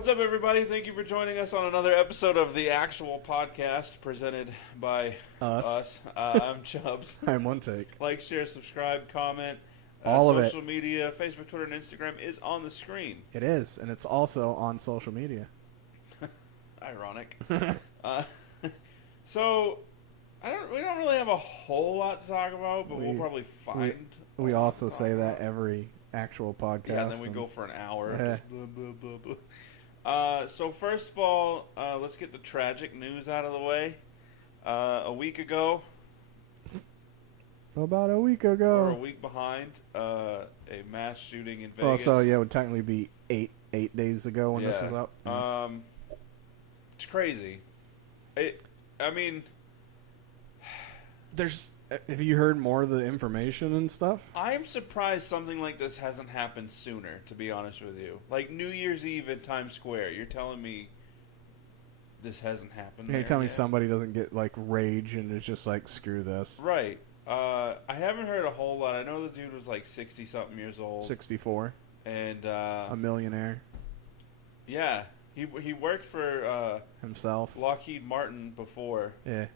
What's up, everybody? Thank you for joining us on another episode of the actual podcast presented by us. I'm Chubbs. I'm One Take. Like, share, subscribe, comment. All of it. Social media, Facebook, Twitter, and Instagram is on the screen. It is, and it's also on social media. Ironic. So, we don't really have a whole lot to talk about, but we'll probably find. We also say that every actual podcast. Yeah, and then we go for an hour. Yeah. Blah, blah, blah, blah. So first of all, let's get the tragic news out of the way. A week ago, About a week ago. or a week behind, a mass shooting in Vegas. Oh, so yeah, it would technically be eight days ago when this is up. It's crazy. Have you heard more of the information and stuff? I am surprised something like this hasn't happened sooner, to be honest with you. Like New Year's Eve in Times Square, you're telling me this hasn't happened You're there telling me yet? somebody doesn't get like rage and it's just like, screw this. Right. I haven't heard a whole lot. I know the dude was like 60-something years old. 64. And a millionaire. Yeah. He worked for Himself. Lockheed Martin before. Yeah.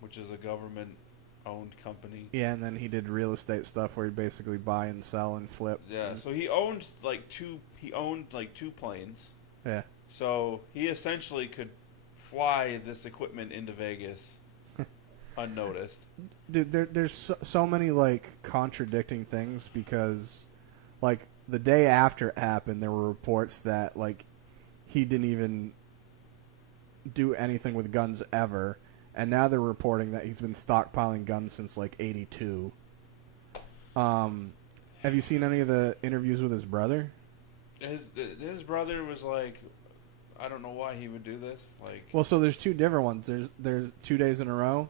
Which is a government-owned company. Yeah, and then he did real estate stuff where he'd basically buy and sell and flip. Yeah, so he owned like two planes. Yeah. So he essentially could fly this equipment into Vegas unnoticed. Dude, there's so many like contradicting things because like the day after it happened there were reports that like he didn't even do anything with guns ever. And now they're reporting that he's been stockpiling guns since, like, 82. Have you seen any of the interviews with his brother? His brother was like, I don't know why he would do this. Like, Well, so there's two different ones. There's 2 days in a row.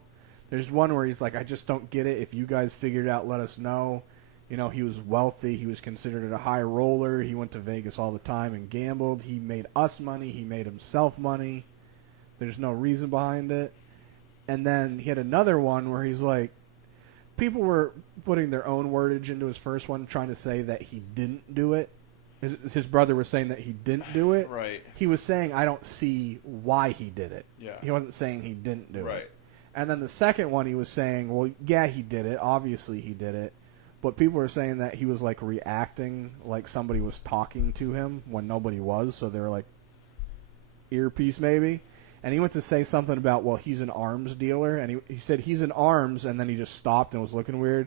There's one where he's like, I just don't get it. If you guys figured it out, let us know. You know, he was wealthy. He was considered a high roller. He went to Vegas all the time and gambled. He made us money. He made himself money. There's no reason behind it. And then he had another one where he's like, people were putting their own wordage into his first one, trying to say that he didn't do it. His brother was saying that he didn't do it. Right. He was saying, I don't see why he did it. Yeah. He wasn't saying he didn't do it. Right. And then the second one, he was saying, well, yeah, he did it. Obviously he did it. But people were saying that he was like reacting like somebody was talking to him when nobody was. So they were like, earpiece maybe. And he went to say something about, well, he's an arms dealer. And he said he's in arms, and then he just stopped and was looking weird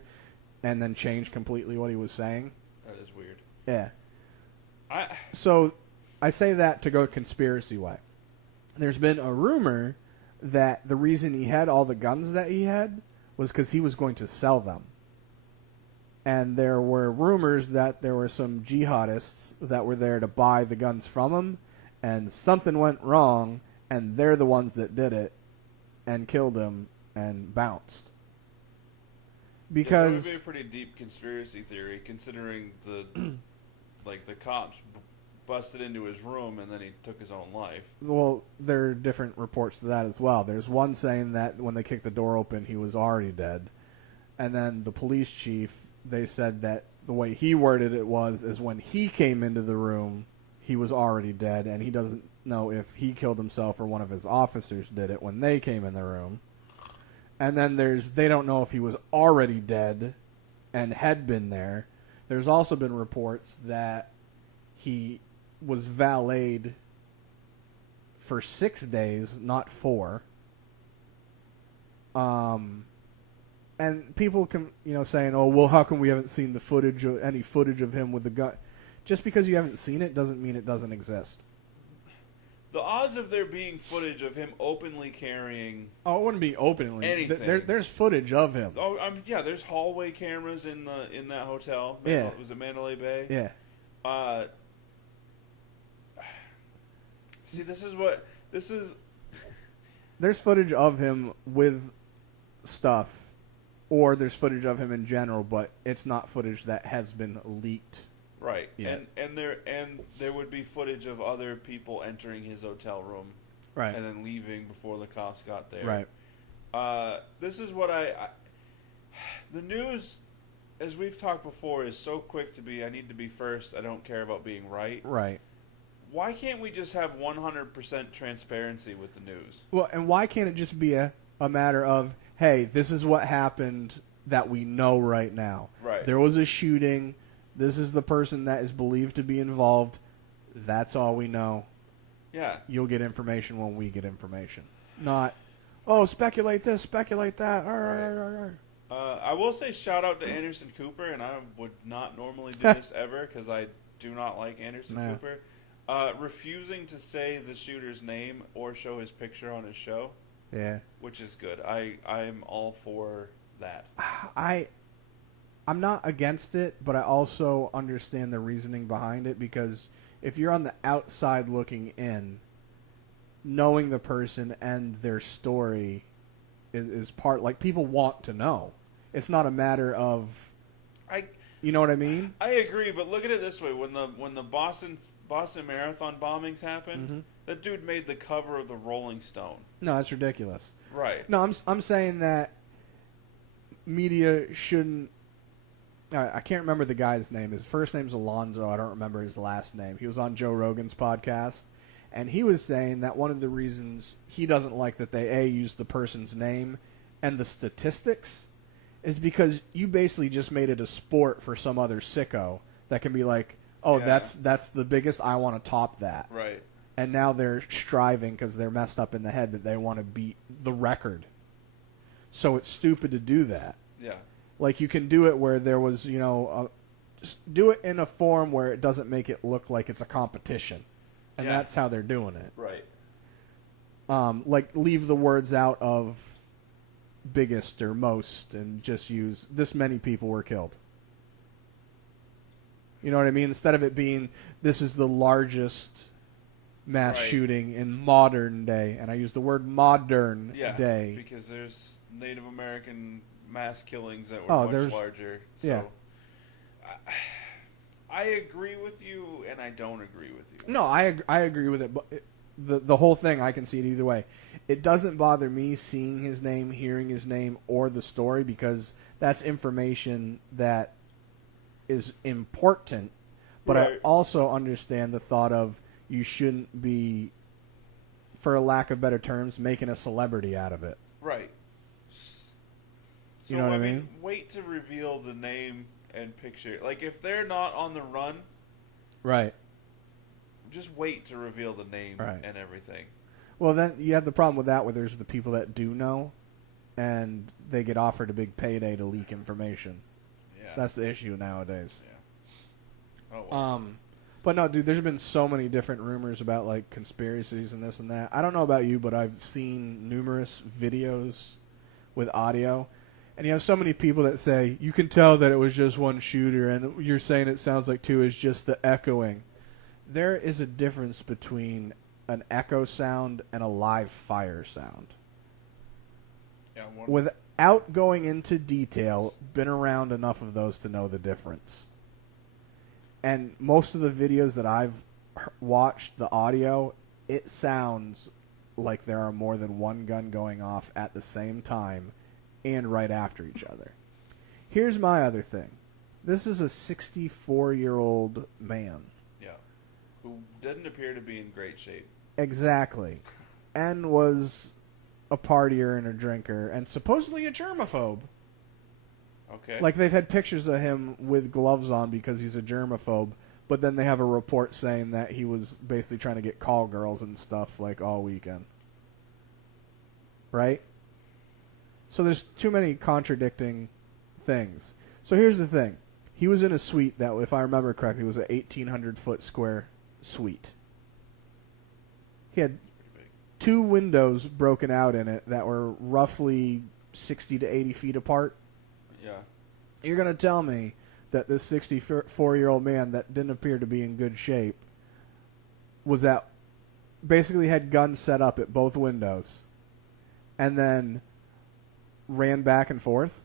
and then changed completely what he was saying. That is weird. Yeah. So I say that to go conspiracy way. There's been a rumor that the reason he had all the guns that he had was because he was going to sell them. And there were rumors that there were some jihadists that were there to buy the guns from him, and something went wrong, and they're the ones that did it and killed him and bounced. Because that would be a pretty deep conspiracy theory, considering the cops busted into his room and then he took his own life. Well, there are different reports to that as well. There's one saying that when they kicked the door open, he was already dead. And then the police chief, they said that the way he worded it is when he came into the room, he was already dead, and he doesn't know if he killed himself or one of his officers did it when they came in the room. And then they don't know if he was already dead and had been there. There's also been reports that he was valeted for 6 days, not 4. And people can, saying, oh, well, how come we haven't seen any footage of him with the gun? Just because you haven't seen it doesn't mean it doesn't exist. The odds of there being footage of him openly carrying... Oh, it wouldn't be openly. Anything. There's footage of him. Oh, yeah, there's hallway cameras in that hotel. Yeah. Was it Mandalay Bay? Yeah. See, this is... There's footage of him with stuff, or there's footage of him in general, but it's not footage that has been leaked. Right, yet. and there would be footage of other people entering his hotel room, right, and then leaving before the cops got there. Right. This is what the news, as we've talked before, is so quick to be, I need to be first, I don't care about being right. Right. Why can't we just have 100% transparency with the news? Well, and why can't it just be a matter of, hey, this is what happened that we know right now. Right. There was a shooting. This is the person that is believed to be involved. That's all we know. Yeah. You'll get information when we get information. Not, oh, speculate this, speculate that. Right. I will say shout out to Anderson Cooper, and I would not normally do this ever because I do not like Anderson Cooper. Refusing to say the shooter's name or show his picture on his show. Yeah. Which is good. I'm all for that. I'm not against it, but I also understand the reasoning behind it, because if you're on the outside looking in, knowing the person and their story is part, like, people want to know. It's not a matter of, you know what I mean? I agree, but look at it this way: when the Boston Marathon bombings happened, that dude made the cover of the Rolling Stone. No, that's ridiculous. Right. No, I'm saying that media shouldn't. I can't remember the guy's name. His first name's Alonzo. I don't remember his last name. He was on Joe Rogan's podcast, and he was saying that one of the reasons he doesn't like that they use the person's name and the statistics is because you basically just made it a sport for some other sicko that can be like, oh, that's the biggest, I want to top that. Right. And now they're striving because they're messed up in the head that they want to beat the record. So it's stupid to do that. Yeah. Like, you can do it where there was, just do it in a form where it doesn't make it look like it's a competition. And that's how they're doing it. Right. Like, leave the words out of biggest or most and just use this many people were killed. You know what I mean? Instead of it being, this is the largest mass shooting in modern day. And I use the word modern day. Because there's Native American mass killings that were much larger. So I agree with you and I don't agree with you. No, I agree with it, but the whole thing, I can see it either way. It doesn't bother me seeing his name, hearing his name, or the story, because that's information that is important. But I also understand the thought of you shouldn't be, for a lack of better terms, making a celebrity out of it. Right. You know what I mean? Wait to reveal the name and picture. Like, if they're not on the run, right, just wait to reveal the name and everything. Well, then you have the problem with that where there's the people that do know, and they get offered a big payday to leak information. Yeah. That's the issue nowadays. Yeah. Oh, well. But no, dude, there's been so many different rumors about, like, conspiracies and this and that. I don't know about you, but I've seen numerous videos with audio. And you have so many people that say, you can tell that it was just one shooter, and you're saying it sounds like two is just the echoing. There is a difference between an echo sound and a live fire sound. Yeah, without going into detail, been around enough of those to know the difference. And most of the videos that I've watched, the audio, it sounds like there are more than one gun going off at the same time and right after each other. Here's my other thing. This is a 64-year-old man. Yeah. Who didn't appear to be in great shape. Exactly. And was a partier and a drinker and supposedly a germaphobe. Okay. Like, they've had pictures of him with gloves on because he's a germaphobe, but then they have a report saying that he was basically trying to get call girls and stuff, like, all weekend. Right? So there's too many contradicting things. So here's the thing. He was in a suite that, if I remember correctly, was an 1,800-foot square suite. He had 2 windows broken out in it that were roughly 60 to 80 feet apart. Yeah. You're going to tell me that this 64-year-old man that didn't appear to be in good shape was that basically had guns set up at both windows and then ran back and forth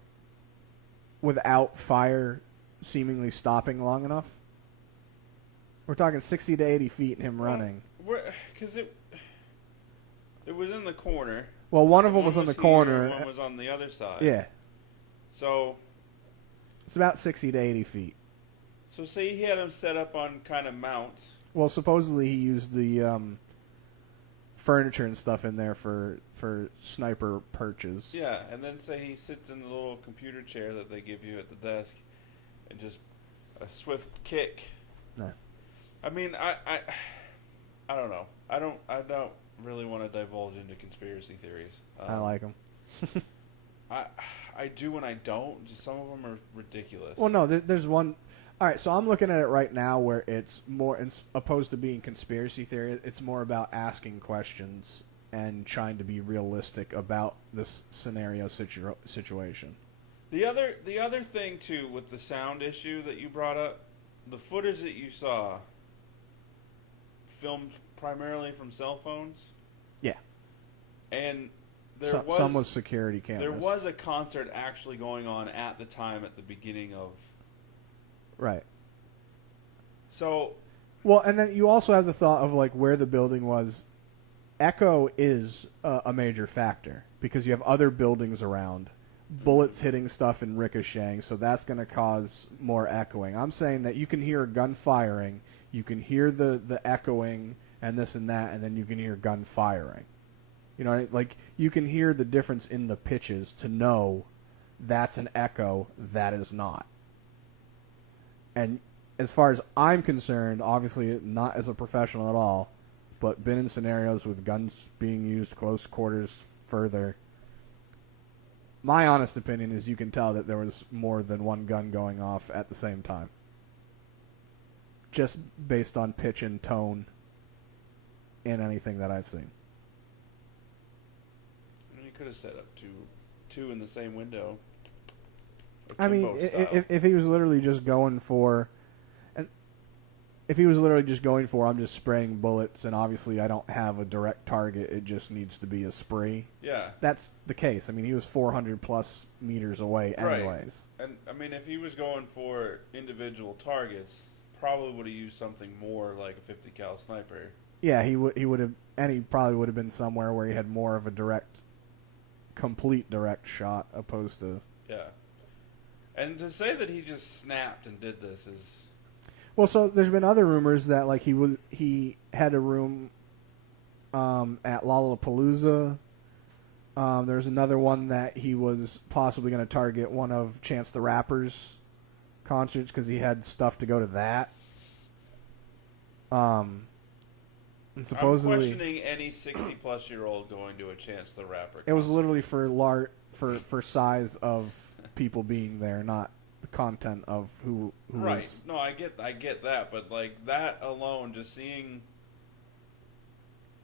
without fire seemingly stopping long enough? We're talking 60 to 80 feet and him running. Because it was in the corner. Well, one of them was on the corner. One was on the other side. Yeah. So it's about 60 to 80 feet. So say he had him set up on kind of mounts. Well, supposedly he used the furniture and stuff in there for sniper perches. Yeah, and then say he sits in the little computer chair that they give you at the desk, and just a swift kick. Nah. I mean, I don't know. I don't really want to divulge into conspiracy theories. I like them. I do and I don't. Just some of them are ridiculous. Well, no, there's one. All right, so I'm looking at it right now where it's more, opposed to being conspiracy theory, it's more about asking questions and trying to be realistic about this scenario situation. The other thing too with the sound issue that you brought up, the footage that you saw filmed primarily from cell phones. Yeah. And some was security cameras. There was a concert actually going on at the time at the beginning of. Right. So. Well, and then you also have the thought of like where the building was. Echo is a major factor because you have other buildings around, bullets hitting stuff and ricocheting, so that's going to cause more echoing. I'm saying that you can hear a gun firing, you can hear the echoing and this and that, and then you can hear gun firing. You know, like you can hear the difference in the pitches to know that's an echo, that is not. And as far as I'm concerned, obviously not as a professional at all, but been in scenarios with guns being used close quarters further. My honest opinion is you can tell that there was more than one gun going off at the same time. Just based on pitch and tone in anything that I've seen. You could have set up two in the same window. I mean, if he was literally just going for, I'm just spraying bullets, and obviously I don't have a direct target. It just needs to be a spree. Yeah, that's the case. I mean, he was 400 plus meters away, anyways. Right. And I mean, if he was going for individual targets, probably would have used something more like a 50 cal sniper. Yeah, he would have, and he probably would have been somewhere where he had more of a complete direct shot, opposed to. Yeah. And to say that he just snapped and did this is. Well, so there's been other rumors that like he had a room at Lollapalooza. There's another one that he was possibly going to target one of Chance the Rapper's concerts because he had stuff to go to that. And supposedly, I'm questioning any 60-plus-year-old going to a Chance the Rapper concert. It was literally for size of people being there, not the content of who right. Was. No, I get that, but like that alone, just seeing,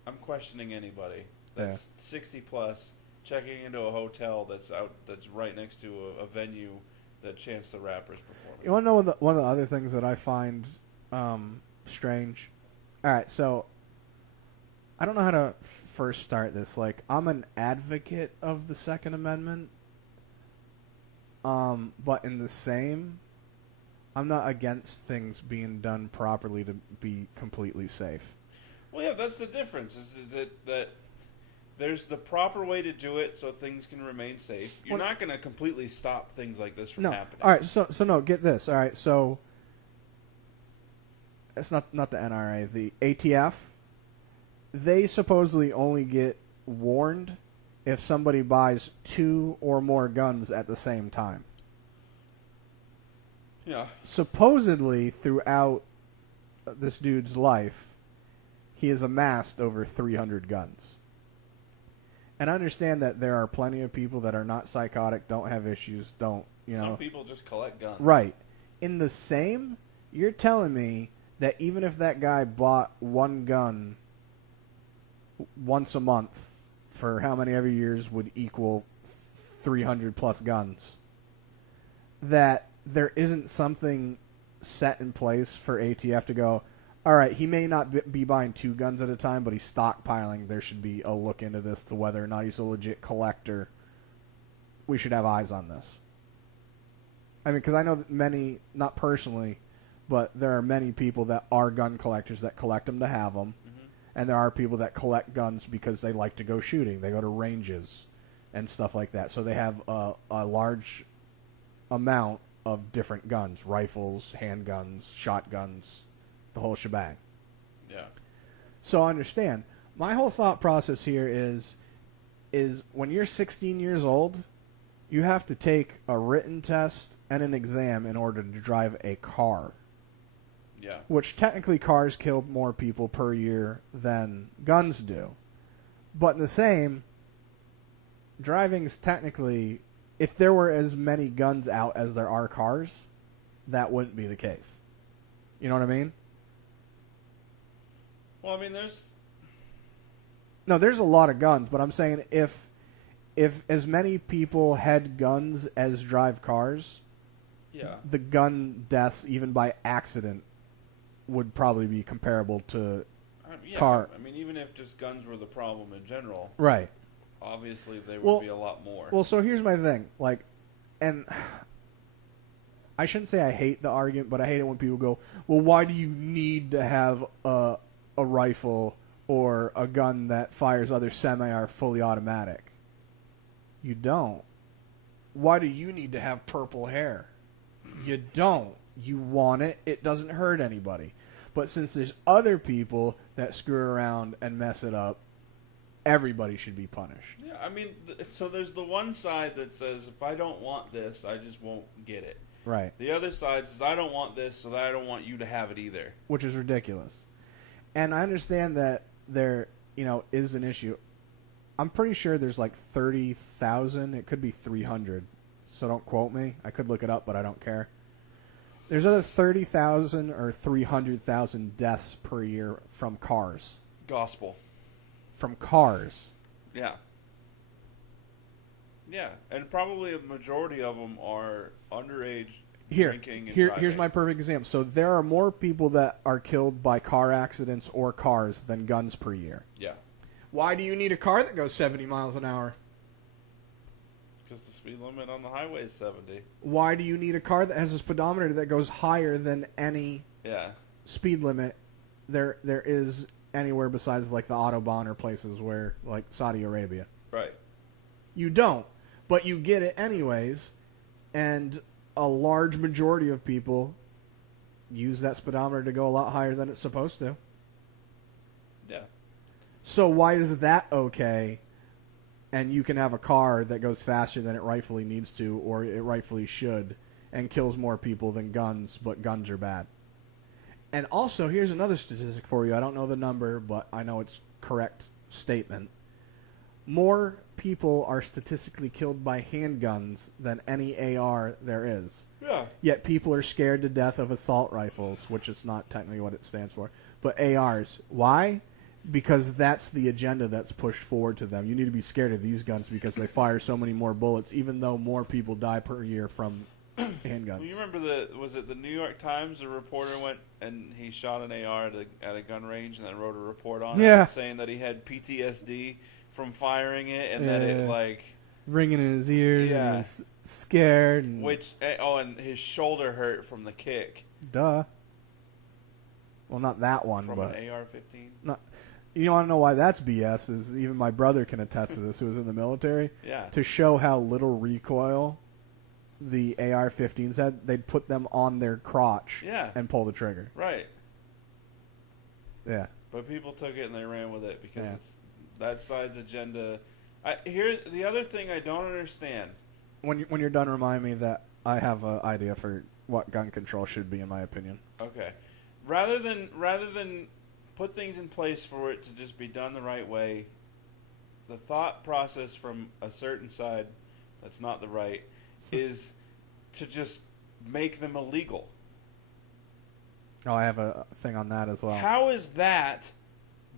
I'm questioning anybody that's 60 plus checking into a hotel that's right next to a venue that Chance the Rapper's performing. You want to know one of the other things that I find strange? All right, so I don't know how to first start this. Like, I'm an advocate of the Second Amendment. But in the same, I'm not against things being done properly to be completely safe. Well, yeah, that's the difference. Is that there's the proper way to do it so things can remain safe. You're not going to completely stop things like this from happening. All right, so no, get this. All right, so it's not the NRA, the ATF. They supposedly only get warned if somebody buys 2 or more guns at the same time. Yeah. Supposedly, throughout this dude's life, he has amassed over 300 guns. And I understand that there are plenty of people that are not psychotic, don't have issues, don't, Some people just collect guns. Right. In the same, you're telling me that even if that guy bought one gun once a month, for how many ever years would equal 300 plus guns, that there isn't something set in place for ATF to go, all right, he may not be buying 2 guns at a time, but he's stockpiling. There should be a look into this to whether or not he's a legit collector. We should have eyes on this. I mean, because I know that many, not personally, but there are many people that are gun collectors that collect them to have them. And there are people that collect guns because they like to go shooting. They go to ranges and stuff like that. So they have a large amount of different guns, rifles, handguns, shotguns, the whole shebang. Yeah. So I understand. My whole thought process here is when you're 16 years old, you have to take a written test and an exam in order to drive a car. Yeah. Which technically cars kill more people per year than guns do. But in the same, driving is technically, if there were as many guns out as there are cars, that wouldn't be the case. You know what I mean? Well, I mean, there's a lot of guns, but I'm saying if as many people had guns as drive cars, yeah, the gun deaths, even by accident, would probably be comparable to car. I mean, even if just guns were the problem in general, Right. obviously they would be a lot more. Well, so here's my thing. Like, and I shouldn't say I hate the argument, but I hate it when people go, well, why do you need to have a rifle or a gun that fires other semi or fully automatic? You don't. Why do you need to have purple hair? You don't. You want it. It doesn't hurt anybody. But since there's other people that screw around and mess it up, everybody should be punished. Yeah, I mean, so there's the one side that says, if I don't want this, I just won't get it. Right. The other side says, I don't want this, so that I don't want you to have it either. Which is ridiculous. And I understand that there, is an issue. I'm pretty sure there's like 30,000. It could be 300. So don't quote me. I could look it up, but I don't care. There's other 30,000 or 300,000 deaths per year from cars. Gospel. From cars. Yeah. Yeah, and probably a majority of them are underage drinking and driving. Here's my perfect example. So there are more people that are killed by car accidents or cars than guns per year. Yeah. Why do you need a car that goes 70 miles an hour? Because the speed limit on the highway is 70. Why do you need a car that has a speedometer that goes higher than any speed limit there is anywhere besides like the Autobahn or places where like Saudi Arabia? Right. You don't, but you get it anyways, and a large majority of people use that speedometer to go a lot higher than it's supposed to. Yeah. So why is that okay? And you can have a car that goes faster than it rightfully needs to, or it rightfully should, and kills more people than guns, but guns are bad. And also, here's another statistic for you. I don't know the number, but I know it's correct statement. More people are statistically killed by handguns than any AR there is. Yeah. Yet people are scared to death of assault rifles, which is not technically what it stands for, but ARs. Why? Because that's the agenda that's pushed forward to them. You need to be scared of these guns because they fire so many more bullets, even though more people die per year from handguns. Well, you remember was it the New York Times? The reporter went and he shot an AR at a gun range and then wrote a report on it saying that he had PTSD from firing it and that it like ringing in his ears and he's scared. And and his shoulder hurt from the kick. Duh. Well, not that one, from but an AR-15. Not. You want to know why that's BS? Is even my brother can attest to this, who was in the military. Yeah. To show how little recoil the AR-15s had, they'd put them on their crotch and pull the trigger. Right. Yeah. But people took it and they ran with it because it's that side's agenda. Here, the other thing I don't understand. When you're done, remind me that I have an idea for what gun control should be, in my opinion. Okay. Rather than put things in place for it to just be done the right way, the thought process from a certain side that's not the right is to just make them illegal. Oh, I have a thing on that as well. How is that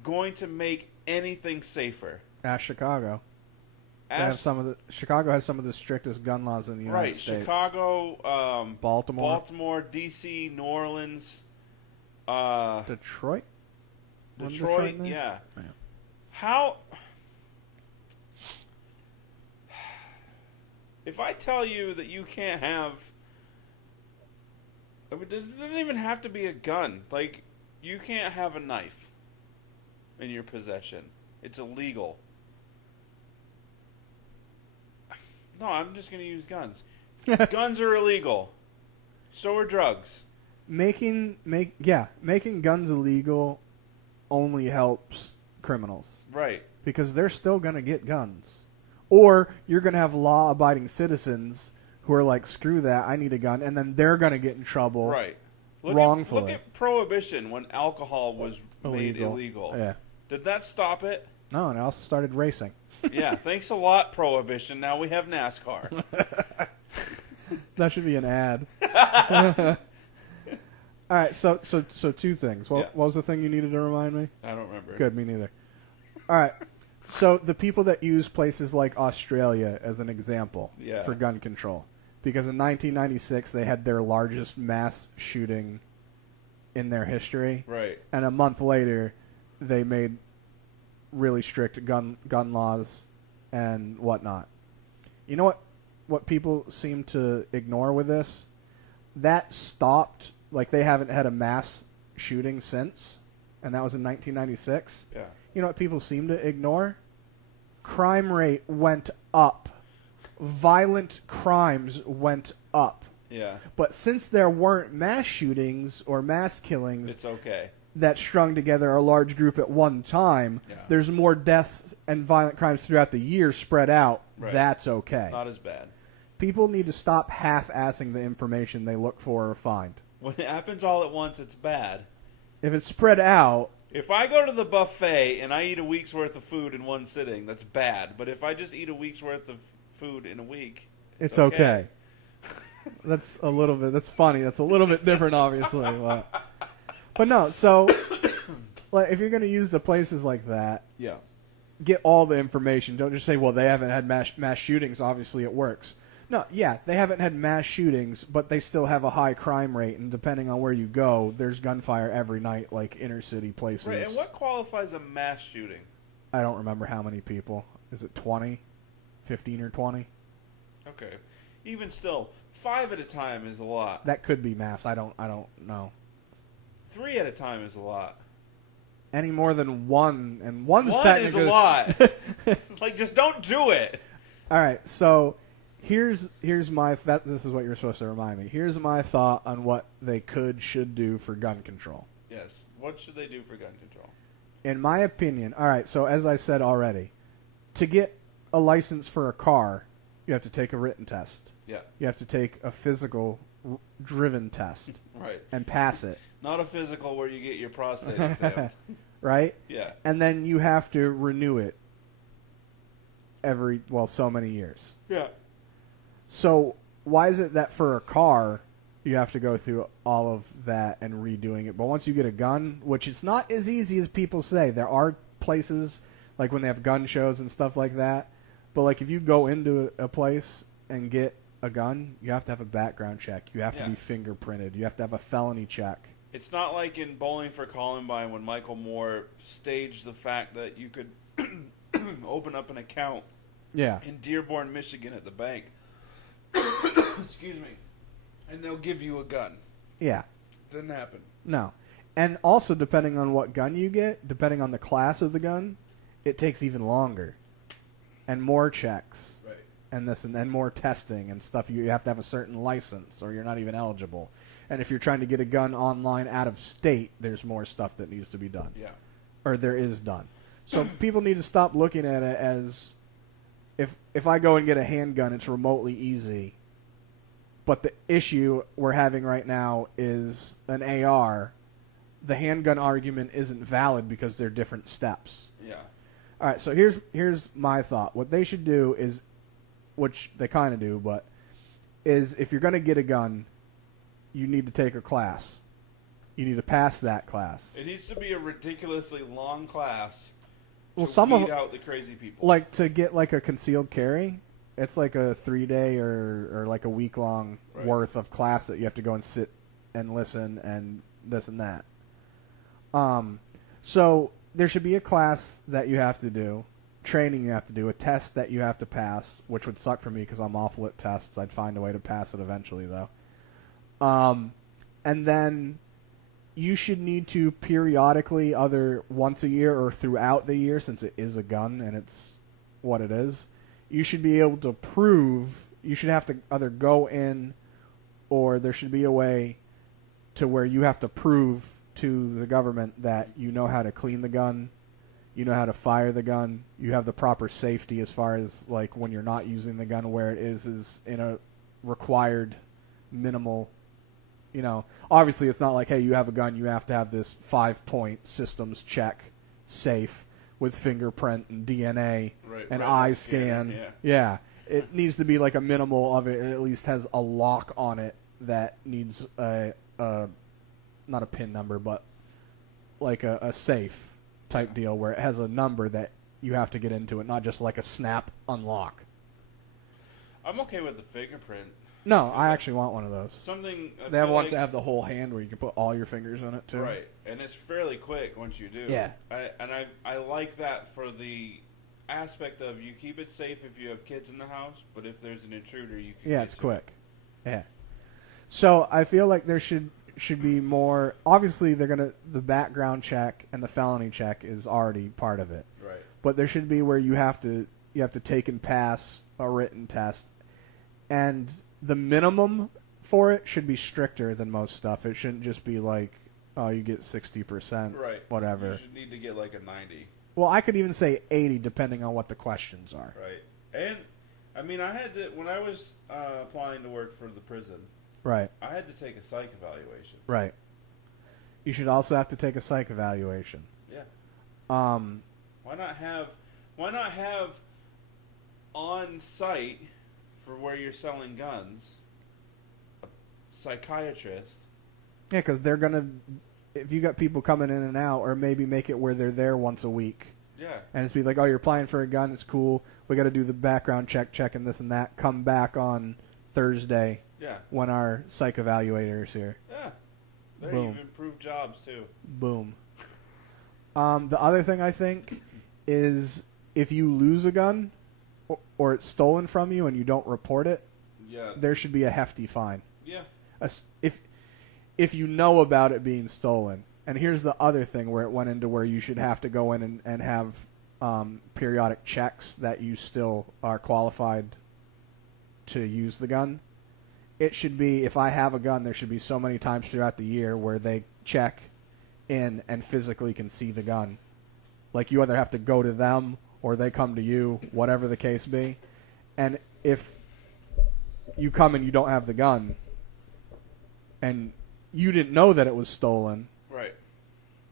going to make anything safer? Ask Chicago. Chicago has some of the strictest gun laws in the United States. Right, Chicago, Baltimore, D.C., New Orleans, Detroit. Detroit, yeah. How? If I tell you that you can't have, it doesn't even have to be a gun. Like, you can't have a knife in your possession. It's illegal. No, I'm just going to use guns. Guns are illegal. So are drugs. Making guns illegal only helps criminals. Right. Because they're still going to get guns. Or you're going to have law-abiding citizens who are like, screw that, I need a gun, and then they're going to get in trouble right. wrongfully. Look at Prohibition when alcohol was made illegal. Yeah. Did that stop it? No, and I also started racing. Yeah, thanks a lot, Prohibition. Now we have NASCAR. That should be an ad. All right, so two things. What was the thing you needed to remind me? I don't remember. Good, me neither. All right, so the people that use places like Australia as an example for gun control, because in 1996 they had their largest mass shooting in their history. Right. And a month later, they made really strict gun laws and whatnot. You know what people seem to ignore with this? That stopped. Like, they haven't had a mass shooting since, and that was in 1996. Yeah. You know what people seem to ignore? Crime rate went up. Violent crimes went up. Yeah. But since there weren't mass shootings or mass killings, it's okay. That strung together a large group at one time, there's more deaths and violent crimes throughout the year spread out. Right. That's okay. Not as bad. People need to stop half-assing the information they look for or find. When it happens all at once, it's bad. If it's spread out... If I go to the buffet and I eat a week's worth of food in one sitting, that's bad. But if I just eat a week's worth of food in a week, it's okay. That's a little bit... That's funny. That's a little bit different, obviously. But no, so... like, if you're going to use the places like that... Yeah. Get all the information. Don't just say, well, they haven't had mass shootings. Obviously, it works. No, yeah, they haven't had mass shootings, but they still have a high crime rate, and depending on where you go, there's gunfire every night, like inner-city places. Right, and what qualifies a mass shooting? I don't remember how many people. Is it 20? 15 or 20? Okay. Even still, 5 at a time is a lot. That could be mass. I don't know. 3 at a time is a lot. Any more than one, and one's one technically... is a lot. Like, just don't do it. All right, so... Here's my this is what you're supposed to remind me. Here's my thought on what they should do for gun control. Yes. What should they do for gun control? In my opinion, all right, so as I said already, to get a license for a car, you have to take a written test. Yeah. You have to take a physical driven test. Right. And pass it. Not a physical where you get your prostate examined. Right? Yeah. And then you have to renew it so many years. Yeah. So why is it that for a car you have to go through all of that and redoing it? But once you get a gun, which it's not as easy as people say, there are places like when they have gun shows and stuff like that. But like if you go into a place and get a gun, you have to have a background check. You have to be fingerprinted. You have to have a felony check. It's not like in Bowling for Columbine when Michael Moore staged the fact that you could open up an account in Dearborn, Michigan at the bank. Excuse me. And they'll give you a gun. Yeah. Didn't happen. No. And also, depending on what gun you get, depending on the class of the gun, it takes even longer. And more checks. Right. And more testing and stuff. You have to have a certain license or you're not even eligible. And if you're trying to get a gun online out of state, there's more stuff that needs to be done. Yeah. Or there is done. So people need to stop looking at it as if I go and get a handgun, it's remotely easy. But the issue we're having right now is an AR. The handgun argument isn't valid because they're different steps. Yeah. All right, so here's my thought. What they should do is, which they kind of do, but is if you're going to get a gun, you need to take a class. You need to pass that class. It needs to be a ridiculously long class. Well, some weed out the crazy people. Like to get like a concealed carry, it's like a 3-day or like a week-long worth of class that you have to go and sit and listen and this and that. So there should be a class that you have to do, training you have to do, a test that you have to pass, which would suck for me because I'm awful at tests. I'd find a way to pass it eventually, though. And then you should need to periodically, either once a year or throughout the year, since it is a gun and it's what it is, you should be able to prove, you should have to either go in or there should be a way to where you have to prove to the government that you know how to clean the gun, you know how to fire the gun, you have the proper safety as far as like when you're not using the gun, where it is in a required minimal. You know, obviously it's not like, hey, you have a gun, you have to have this 5-point systems check safe with fingerprint and DNA and eye scan. Yeah. It needs to be like a minimal of it. It at least has a lock on it that needs not a PIN number, but like a safe type deal where it has a number that you have to get into it, not just like a snap unlock. I'm okay with the fingerprint. No, I actually want one of those. They have ones that have the whole hand where you can put all your fingers in it too. Right, and it's fairly quick once you do. Yeah. I like that for the aspect of you keep it safe if you have kids in the house, but if there's an intruder, you can. Yeah, it's quick. Yeah. So I feel like there should be more. Obviously, the background check and the felony check is already part of it. Right. But there should be where you have to take and pass a written test, and the minimum for it should be stricter than most stuff. It shouldn't just be like, oh, you get 60%, right? Whatever. You should need to get like a 90. Well, I could even say 80, depending on what the questions are. Right. And I mean, I had to when I was applying to work for the prison. Right. I had to take a psych evaluation. Right. You should also have to take a psych evaluation. Yeah. Why not have on site for where you're selling guns a psychiatrist? Yeah, because they're gonna. If you got people coming in and out, or maybe make it where they're there once a week. Yeah. And it's be like, oh, you're applying for a gun. It's cool. We got to do the background check and this and that. Come back on Thursday. Yeah. When our psych evaluator is here. Yeah. There Boom. you've improved jobs too. Boom. The other thing I think is if you lose a gun or it's stolen from you and you don't report it, there should be a hefty fine. Yeah. If you know about it being stolen. And here's the other thing where it went into where you should have to go in and have periodic checks that you still are qualified to use the gun. It should be, if I have a gun, there should be so many times throughout the year where they check in and physically can see the gun. Like you either have to go to them or they come to you, whatever the case be. And if you come and you don't have the gun and you didn't know that it was stolen, right?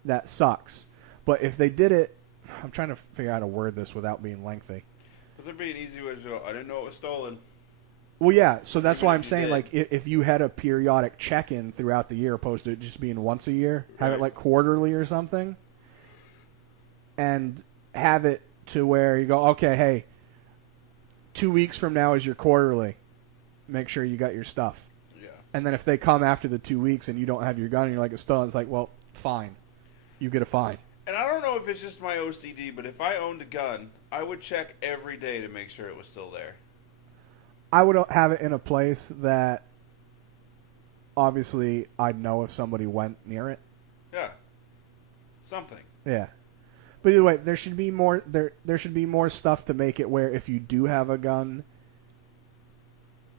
That sucks. But if they did it, I'm trying to figure out how to word this without being lengthy. But there'd be an easy way to go, I didn't know it was stolen. Well, yeah, so that's why I'm saying, like, if you had a periodic check-in throughout the year opposed to it just being once a year, have it, like, quarterly or something, and have it to where you go, okay, hey, 2 weeks from now is your quarterly. Make sure you got your stuff. Yeah. And then if they come after the 2 weeks and you don't have your gun and you're like, it's stolen, it's like, well, fine. You get a fine. And I don't know if it's just my OCD, but if I owned a gun, I would check every day to make sure it was still there. I would have it in a place that obviously I'd know if somebody went near it. Yeah. Something. Yeah. But either way, there should be more there should be more stuff to make it where if you do have a gun,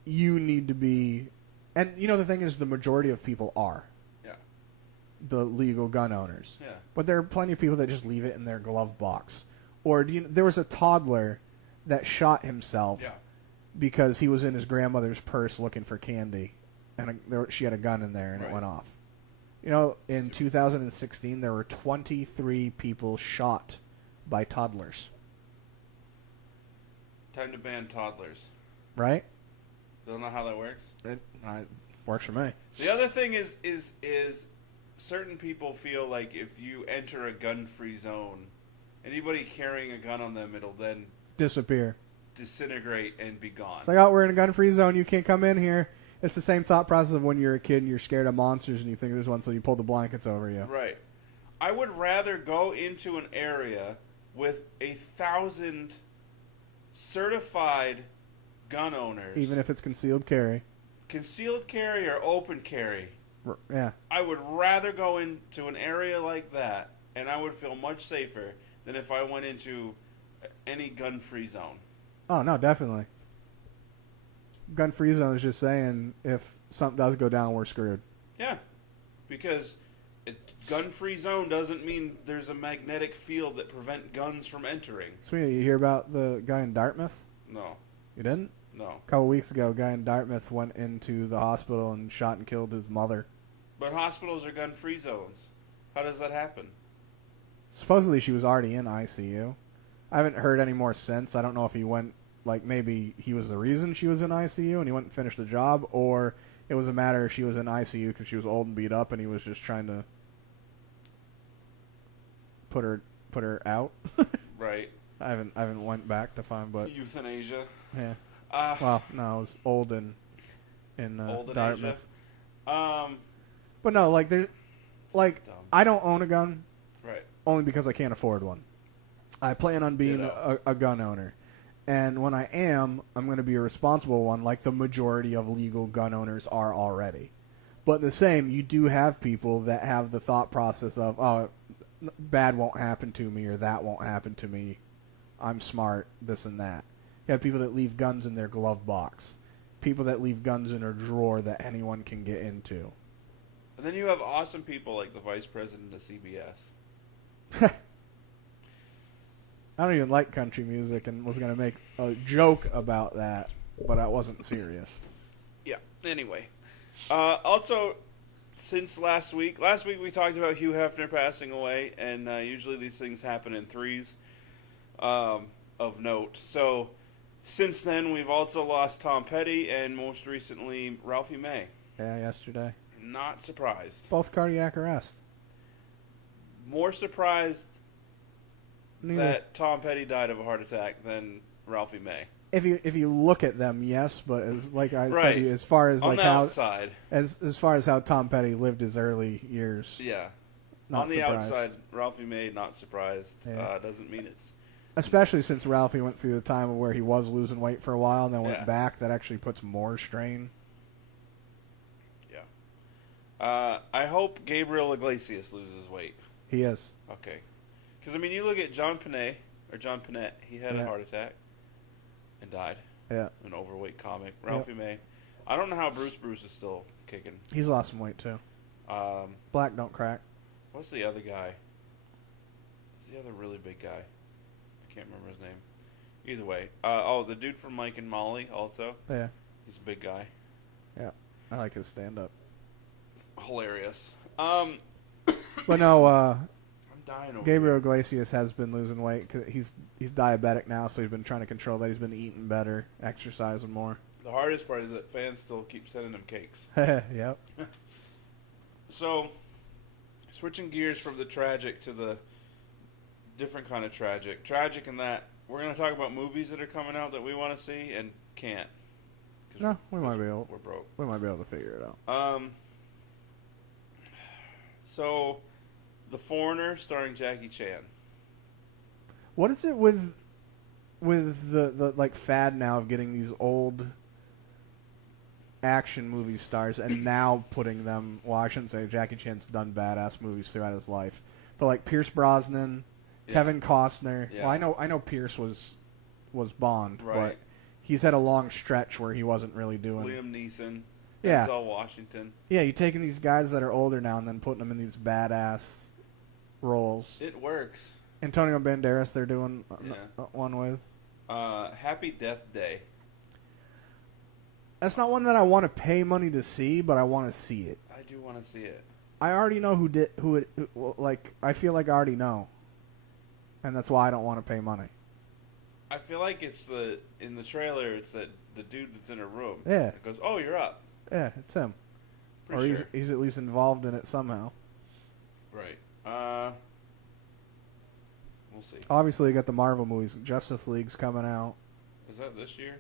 you need to be, and you know the thing is the majority of people are. Yeah. The legal gun owners. Yeah. But there are plenty of people that just leave it in their glove box. Or there was a toddler that shot himself. Yeah. Because he was in his grandmother's purse looking for candy, and she had a gun in there, and it went off. You know, in 2016, there were 23 people shot by toddlers. Time to ban toddlers. Right? Don't know how that works. It works for me. The other thing is certain people feel like if you enter a gun-free zone, anybody carrying a gun on them, it'll then disappear. Disintegrate and be gone. It's like, oh, we're in a gun-free zone. You can't come in here. It's the same thought process of when you're a kid and you're scared of monsters and you think there's one, so you pull the blankets over you. Right. I would rather go into an area with 1,000 certified gun owners. Even if it's concealed carry. Concealed carry or open carry. Yeah. I would rather go into an area like that, and I would feel much safer than if I went into any gun-free zone. Oh, no, definitely. Gun Free Zone is just saying if something does go down, we're screwed. Yeah, because gun-free zone doesn't mean there's a magnetic field that prevent guns from entering. Sweet, you hear about the guy in Dartmouth? No. You didn't? No. A couple weeks ago, a guy in Dartmouth went into the hospital and shot and killed his mother. But hospitals are gun-free zones. How does that happen? Supposedly she was already in ICU. I haven't heard any more since. I don't know if he went, like, maybe he was the reason she was in ICU and he went and finished the job, or it was a matter of she was in ICU because she was old and beat up and he was just trying to put her out. Right. I haven't went back to find, but euthanasia. yeah. Well, no, it was old in Dartmouth. But no, like there's like dumb. I don't own a gun, Right. only because I can't afford one. I plan on being a gun owner, and when I am, I'm going to be a responsible one, like the majority of legal gun owners are already. But the same, you do have people that have the thought process of, oh, bad won't happen to me or that won't happen to me. I'm smart, this and that. You have people that leave guns in their glove box. People that leave guns in a drawer that anyone can get into. And then you have awesome people like the vice president of CBS. I don't even like country music and was going to make a joke about that, but I wasn't serious. Yeah, anyway. Also, since last week we talked about Hugh Hefner passing away, and usually these things happen in threes of note. So, since then, we've also lost Tom Petty, and most recently, Ralphie May. Yeah, yesterday. Not surprised. Both cardiac arrest. More surprised Neither. that Tom Petty died of a heart attack than Ralphie May. If you look at them, yes, but like I Right. said, as far as On like the how outside. as far as how Tom Petty lived his early years, Yeah. not On the surprised. outside, Ralphie May, not surprised. Yeah. Doesn't mean it's... Especially since Ralphie went through the time of where he was losing weight for a while and then went Yeah. back, that actually puts more strain. Yeah. I hope Gabriel Iglesias loses weight. He is. Okay. Because, I mean, you look at John Panette, he had a heart attack and died. Yeah. An overweight comic. Ralphie May. I don't know how Bruce is still kicking. He's lost some weight too. Black don't crack. What's the other guy? Who's the other really big guy? I can't remember his name. Either way. The dude from Mike and Molly also. Yeah. He's a big guy. Yeah. I like his stand-up. Hilarious. But no, I'm dying over Gabriel Iglesias has been losing weight. 'Cause he's diabetic now, so he's been trying to control that. He's been eating better, exercising more. The hardest part is that fans still keep sending him cakes. Yep. So, switching gears from the tragic to the different kind of tragic. Tragic in that we're going to talk about movies that are coming out that we want to see and can't. No, we might be able. We're broke. We might be able to figure it out. So, The Foreigner, starring Jackie Chan. What is it with the like fad now of getting these old action movie stars and now putting them? Well, I shouldn't say Jackie Chan's done badass movies throughout his life, but like Pierce Brosnan, Kevin Costner. Yeah. Well, I know Pierce was Bond, Right. but he's had a long stretch where he wasn't really doing. Liam Neeson. Yeah. Denzel Washington. Yeah, you're taking these guys that are older now and then putting them in these badass roles. It works. Antonio Banderas, they're doing one with. Happy Death Day. That's not one that I want to pay money to see, but I want to see it. I do want to see it. I already know I feel like I already know. And that's why I don't want to pay money. I feel like in the trailer, it's the dude that's in a room. Yeah. It goes, oh, you're up. Yeah, it's him. Pretty Or sure. he's at least involved in it somehow. Right. We'll see. Obviously, you got the Marvel movies. Justice League's coming out. Is that this year?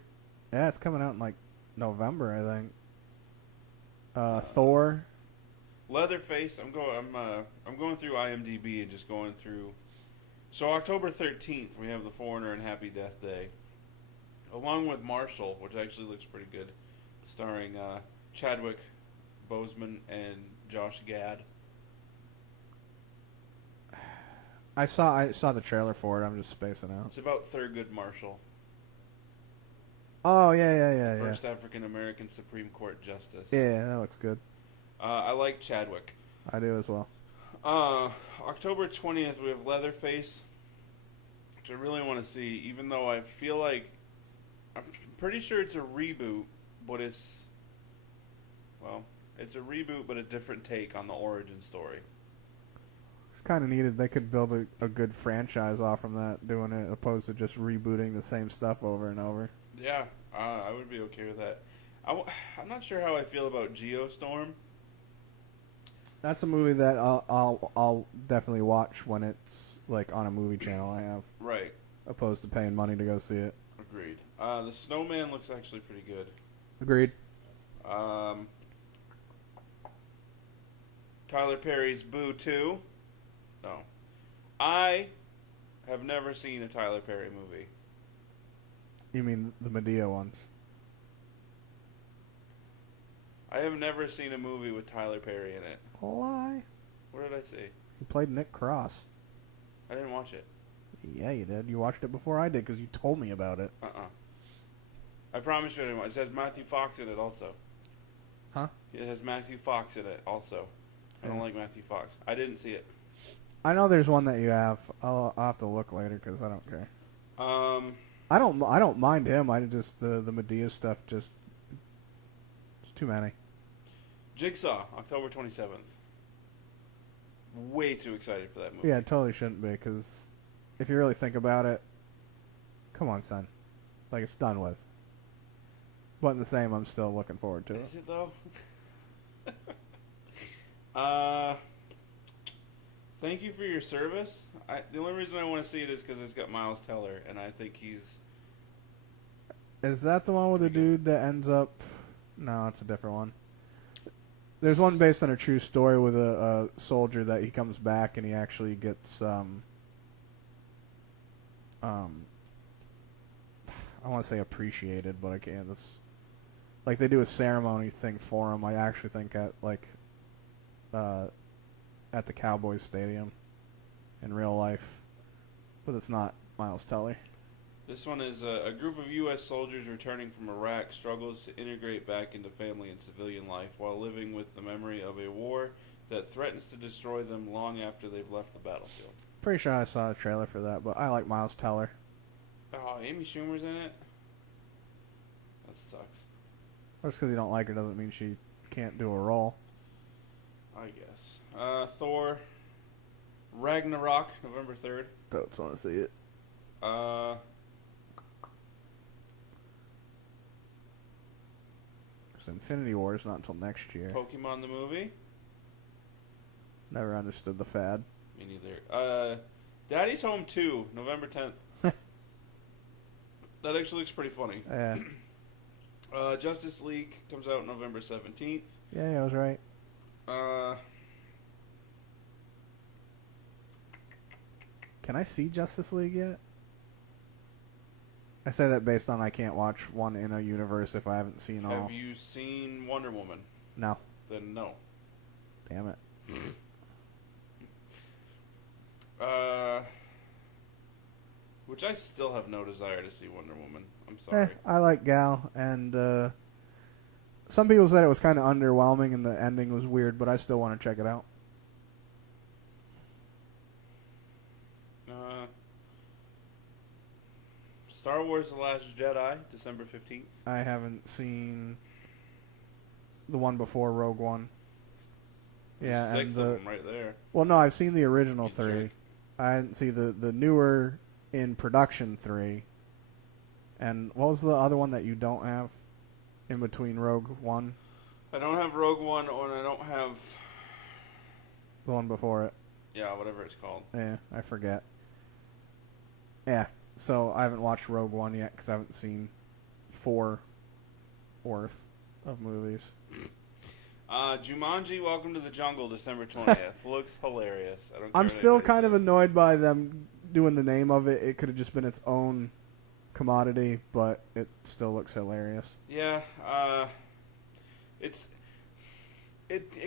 Yeah, it's coming out in like November, I think. Thor. Leatherface. I'm going through IMDb and just going through. So October 13th, we have The Foreigner and Happy Death Day, along with Marshall, which actually looks pretty good, starring Chadwick Boseman and Josh Gad. I saw the trailer for it. I'm just spacing out. It's about Thurgood Marshall. Oh, yeah. First African American Supreme Court justice. Yeah, that looks good. I like Chadwick. I do as well. October 20th, we have Leatherface, which I really want to see, even though I feel like I'm pretty sure it's a reboot, but it's a reboot, but a different take on the origin story. It's kind of needed. They could build a good franchise off from that, doing it, opposed to just rebooting the same stuff over and over. Yeah, I would be okay with that. I'm not sure how I feel about Geostorm. That's a movie that I'll definitely watch when it's like on a movie channel I have. Right. Opposed to paying money to go see it. Agreed. The Snowman looks actually pretty good. Agreed. Tyler Perry's Boo 2. No. I have never seen a Tyler Perry movie. You mean the Medea ones? I have never seen a movie with Tyler Perry in it. Lie. What did I say? He played Nick Cross. I didn't watch it. Yeah, you did. You watched it before I did because you told me about it. I promise you I didn't watch it. It has Matthew Fox in it also. Huh? It has Matthew Fox in it also. I don't like Matthew Fox. I didn't see it. I know there's one that you have. I'll have to look later because I don't care. I don't mind him. I just the Medea stuff just it's too many. Jigsaw, October 27th. Way too excited for that movie. Yeah, it totally shouldn't be because if you really think about it, come on, son, like it's done with. But in the same, I'm still looking forward to it. Is it though? Thank you for your service. The only reason I want to see it is because it's got Miles Teller, and I think he's... Is that the one with the dude that ends up... No, it's a different one. There's one based on a true story with a soldier that he comes back and he actually gets... I want to say appreciated, but I can't. It's like they do a ceremony thing for him. I actually think at at the Cowboys Stadium in real life, but it's not Miles Teller. This one is a group of U.S. soldiers returning from Iraq struggles to integrate back into family and civilian life while living with the memory of a war that threatens to destroy them long after they've left the battlefield. Pretty sure I saw a trailer for that, but I like Miles Teller. Oh, Amy Schumer's in it? That sucks. Just because you don't like her doesn't mean she can't do a role. I guess. Thor Ragnarok, November 3rd. Goats want to see it. Infinity War is not until next year. Pokemon the movie. Never understood the fad. Me neither. Daddy's Home 2, November 10th. That actually looks pretty funny. Yeah. Justice League comes out November 17th. Yeah, I was right. Can I see Justice League yet? I say that based on I can't watch one in a universe if I haven't seen all. Have you seen Wonder Woman? No. Then no. Damn it. Which I still have no desire to see Wonder Woman. I'm sorry. I like Gal, and some people said it was kind of underwhelming and the ending was weird, but I still want to check it out. Star Wars The Last Jedi, December 15th. I haven't seen the one before Rogue One. Yeah, There's 6 and of them right there. Well, no, I've seen the original You 3. jerk. I didn't see the newer in production 3. And what was the other one that you don't have in between Rogue One? I don't have Rogue One, and I don't have... The one before it. Yeah, whatever it's called. Yeah, I forget. Yeah, so I haven't watched Rogue One yet because I haven't seen 4 worth of movies. Jumanji, Welcome to the Jungle, December 20th. Looks hilarious. I don't care I'm what still anybody kind of says. annoyed annoyed by them doing the name of it. It could have just been its own commodity, but it still looks hilarious. Yeah, it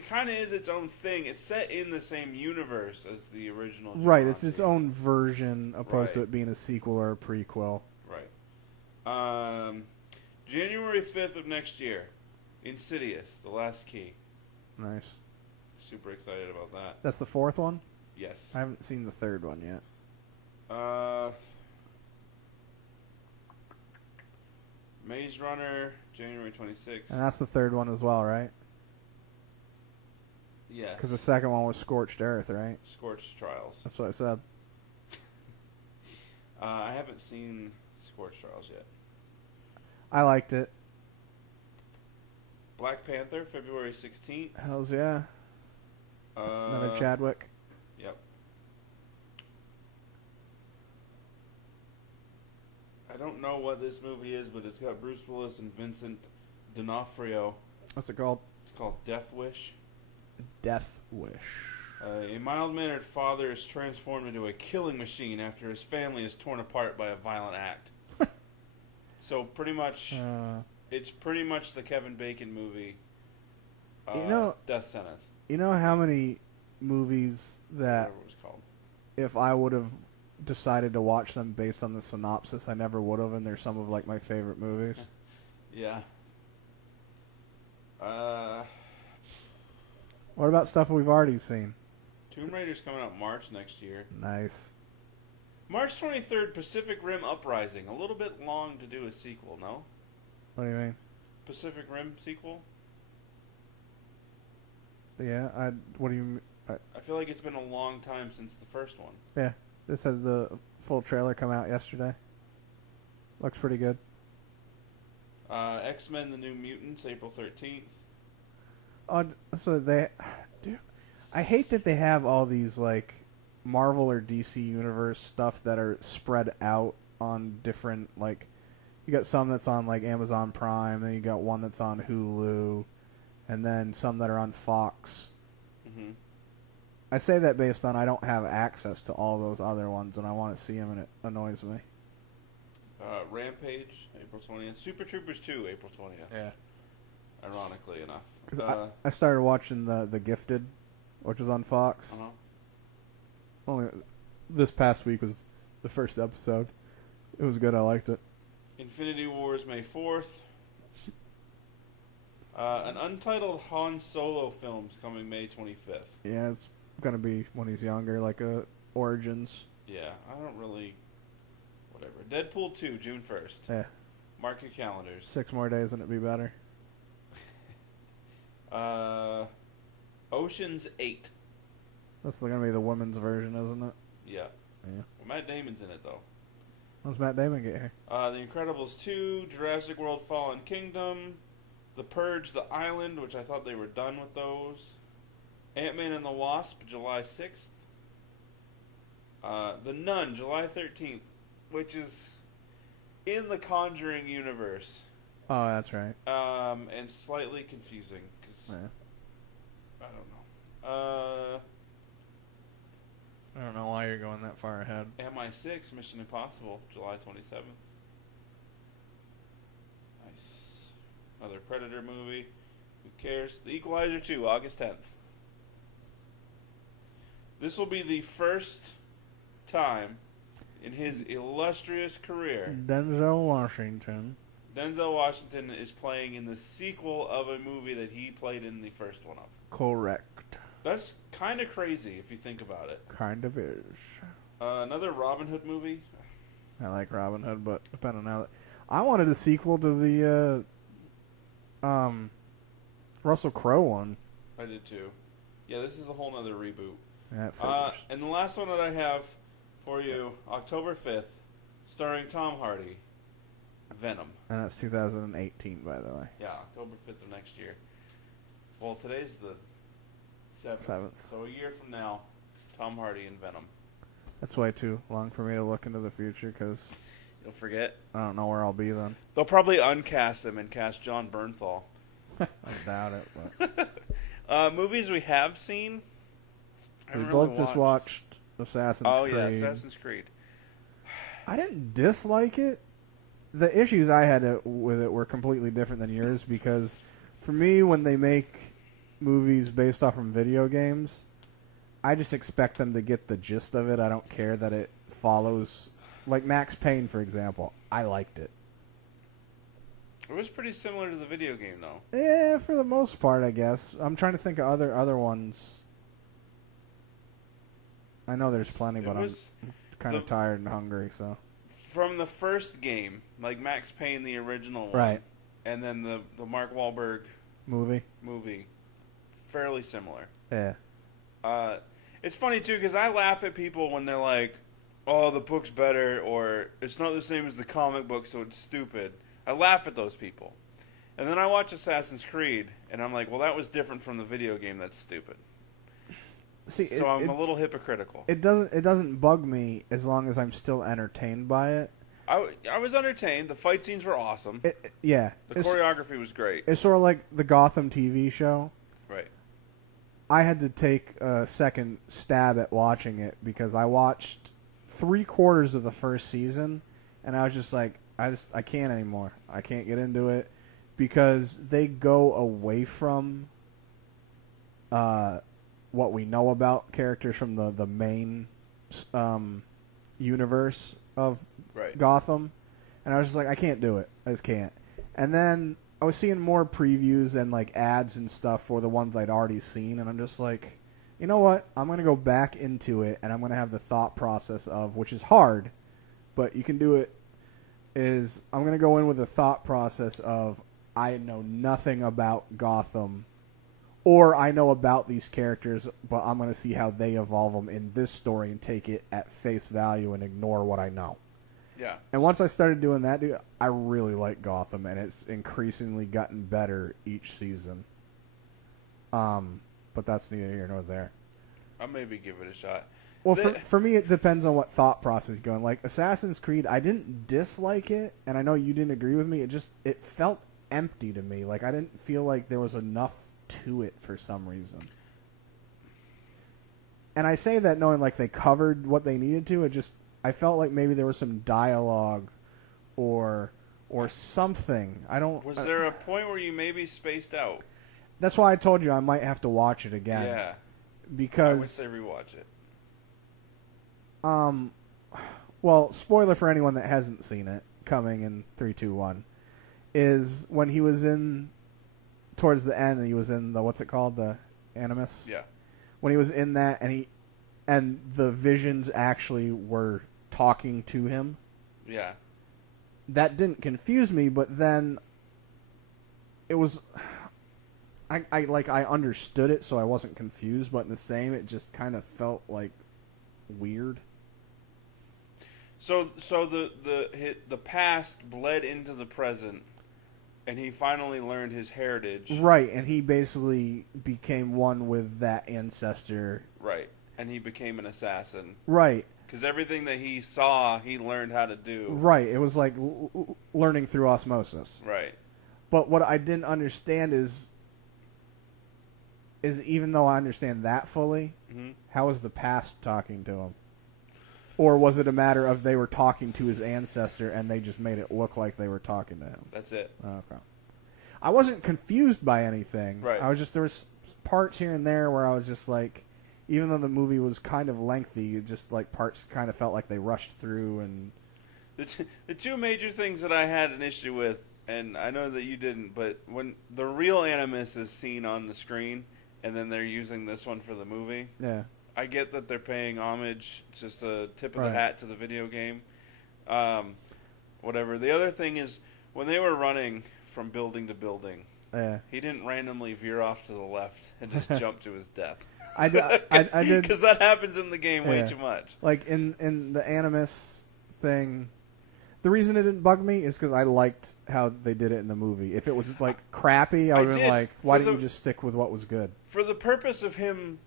kind of is its own thing. It's set in the same universe as the original Jumanji. Right, it's its own version opposed to Right. it being a sequel or a prequel. Right. January 5th of next year. Insidious, The Last Key. Nice. Super excited about that. That's the fourth one? Yes. I haven't seen the third one yet. Maze Runner, January 26th. And that's the third one as well, right? Yes. Because the second one was Scorched Earth, right? Scorched Trials. That's what I said. I haven't seen Scorched Trials yet. I liked it. Black Panther, February 16th. Hells yeah. Another Chadwick. Yep. I don't know what this movie is, but it's got Bruce Willis and Vincent D'Onofrio. What's it called? It's called Death Wish. Death Wish. A mild-mannered father is transformed into a killing machine after his family is torn apart by a violent act. So pretty much, it's pretty much the Kevin Bacon movie. Death Sentence. You know how many movies that, Whatever it was called. if I would have decided to watch them based on the synopsis, I never would have, and they're some of like my favorite movies. Yeah. What about stuff we've already seen? Tomb Raider's coming out March next year. Nice. March 23rd, Pacific Rim Uprising. A little bit long to do a sequel, no? What do you mean? Pacific Rim sequel? Yeah, what do you mean? I feel like it's been a long time since the first one. Yeah, they said the full trailer come out yesterday. Looks pretty good. X-Men The New Mutants, April 13th. So dude, I hate that they have all these like Marvel or DC Universe stuff that are spread out on different, like, you got some that's on like Amazon Prime, and you got one that's on Hulu, and then some that are on Fox. Mm-hmm. I say that based on I don't have access to all those other ones, and I want to see them, and it annoys me. Rampage, April 20th. Super Troopers 2, April 20th. Yeah. Ironically enough. Because I started watching the Gifted, which is on Fox. Uh-huh. Only this past week was the first episode. It was good. I liked it. Infinity Wars, May 4th. An untitled Han Solo film's coming May 25th. Yeah, it's gonna be when he's younger, like Origins. Yeah, I don't really... Whatever. Deadpool 2, June 1st. Yeah. Mark your calendars. 6 more days and it'd be better. Ocean's 8. That's gonna be the women's version, isn't it? Yeah. Yeah. Well, Matt Damon's in it, though. When's Matt Damon get here? The Incredibles 2, Jurassic World Fallen Kingdom, The Purge, The Island, which I thought they were done with those. Ant-Man and the Wasp, July 6th. The Nun, July 13th, which is in the Conjuring universe. Oh, that's right. And slightly confusing, because I don't know. I don't know why you're going that far ahead. MI6, Mission Impossible, July 27th. Nice. Another Predator movie. Who cares? The Equalizer 2, August 10th. This will be the first time in his illustrious career Denzel Washington. Denzel Washington is playing in the sequel of a movie that he played in the first one of. Correct. That's kind of crazy if you think about it. Kind of is. Another Robin Hood movie. I like Robin Hood, but depending on how I wanted a sequel to the Russell Crowe one. I did too. Yeah, this is a whole nother reboot. That figures. And the last one that I have for you, October 5th, starring Tom Hardy, Venom. And that's 2018, by the way. Yeah, October 5th of next year. Well, today's the 7th. 7th. So a year from now, Tom Hardy and Venom. That's way too long for me to look into the future, because You'll forget. I don't know where I'll be then. They'll probably uncast him and cast John Bernthal. I doubt it. But Movies we have seen. we both just watched Assassin's Creed. Oh, yeah, Assassin's Creed. I didn't dislike it. The issues I had with it were completely different than yours, because for me, when they make movies based off from video games, I just expect them to get the gist of it. I don't care that it follows. Like Max Payne, for example. I liked it. It was pretty similar to the video game, though. Yeah, for the most part, I guess. I'm trying to think of other ones. I know there's plenty, but I'm kind of tired and hungry, so. From the first game, like Max Payne, the original one, right, and then the Mark Wahlberg movie, fairly similar. Yeah. It's funny too because I laugh at people when they're like, "Oh, the book's better," or "It's not the same as the comic book, so it's stupid." I laugh at those people, and then I watch Assassin's Creed, and I'm like, "Well, that was different from the video game. That's stupid." See, so I'm a little hypocritical. It doesn't bug me as long as I'm still entertained by it. I was entertained. The fight scenes were awesome. Yeah. The choreography was great. It's sort of like the Gotham TV show. Right. I had to take a second stab at watching it because I watched 3/4 of the first season, and I was just like, I can't anymore. I can't get into it because they go away from what we know about characters from the main universe of Gotham, and I was just like, I can't do it. I just can't. And then I was seeing more previews and like ads and stuff for the ones I'd already seen, and I'm just like, you know what? I'm going to go back into it, and I'm going to have the thought process of, which is hard, but you can do it, is I'm going to go in with the thought process of, I know nothing about Gotham, or I know about these characters, but I'm going to see how they evolve them in this story and take it at face value and ignore what I know. Yeah. And once I started doing that, dude, I really like Gotham, and it's increasingly gotten better each season. But that's neither here nor there. I'll maybe give it a shot. Well, for me, it depends on what thought process you're going. Like Assassin's Creed, I didn't dislike it, and I know you didn't agree with me. It felt empty to me. Like I didn't feel like there was enough to it for some reason. And I say that knowing like they covered what they needed to. I felt like maybe there was some dialogue or something. Was there a point where you maybe spaced out? That's why I told you I might have to watch it again. Yeah. Because I would say rewatch it. Well, spoiler for anyone that hasn't seen it, coming in 3, 2, 1, is when he was in towards the end, and he was in the, what's it called, the Animus? Yeah. When he was in that, and the visions actually were talking to him. Yeah. That didn't confuse me, but then it was, I understood it, so I wasn't confused, but in the same, it just kind of felt like weird. So the past bled into the present, and he finally learned his heritage. Right, and he basically became one with that ancestor. Right, and he became an assassin. Right. Because everything that he saw, he learned how to do. Right, it was like learning through osmosis. Right. But what I didn't understand is even though I understand that fully, how was the past talking to him? Or was it a matter of they were talking to his ancestor and they just made it look like they were talking to him? That's it. Okay. I wasn't confused by anything. Right. There was parts here and there where I was just like, even though the movie was kind of lengthy, just like parts kind of felt like they rushed through. And the two major things that I had an issue with, and I know that you didn't, but when the real Animus is seen on the screen and then they're using this one for the movie. Yeah. I get that they're paying homage, just a tip of the hat to the video game. Whatever. The other thing is, when they were running from building to building, he didn't randomly veer off to the left and just jump to his death. I did. Because that happens in the game way too much. Like in the Animus thing, the reason it didn't bug me is because I liked how they did it in the movie. If it was like crappy, I would have been like, why didn't you just stick with what was good? For the purpose of him...